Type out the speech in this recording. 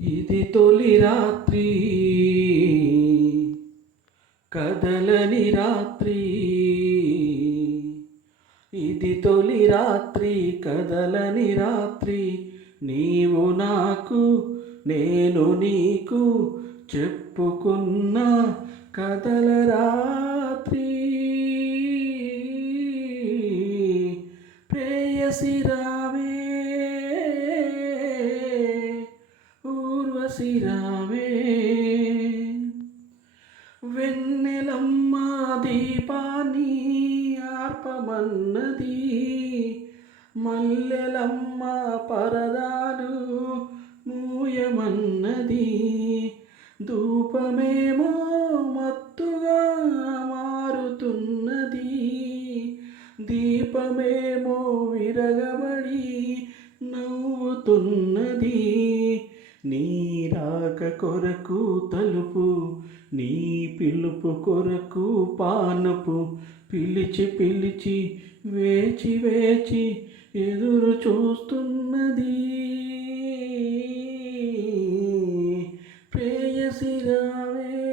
ఇది తొలి రాత్రి. కదలని రాత్రి. ఇది తొలి రాత్రి కదలని రాత్రి. నీవు నాకు నేను నీకు చెప్పుకున్న కదల రాత్రి. ప్రేయసిరా వసిరావే వెన్నెలమ్మ దీపాన్ని ఆర్పమన్నది. మల్లెలమ్మ పరదాలు మూయమన్నది. ధూపమేమో మత్తుగా మారుతున్నది. దీపమేమో విరగబడి నవ్వుతున్నది. నీరాక కొరకు తలుపు నీ పిలుపు కొరకు పానపు పిలిచి పిలిచి వేచి వేచి ఎదురు చూస్తున్నది. ప్రేయసి రావే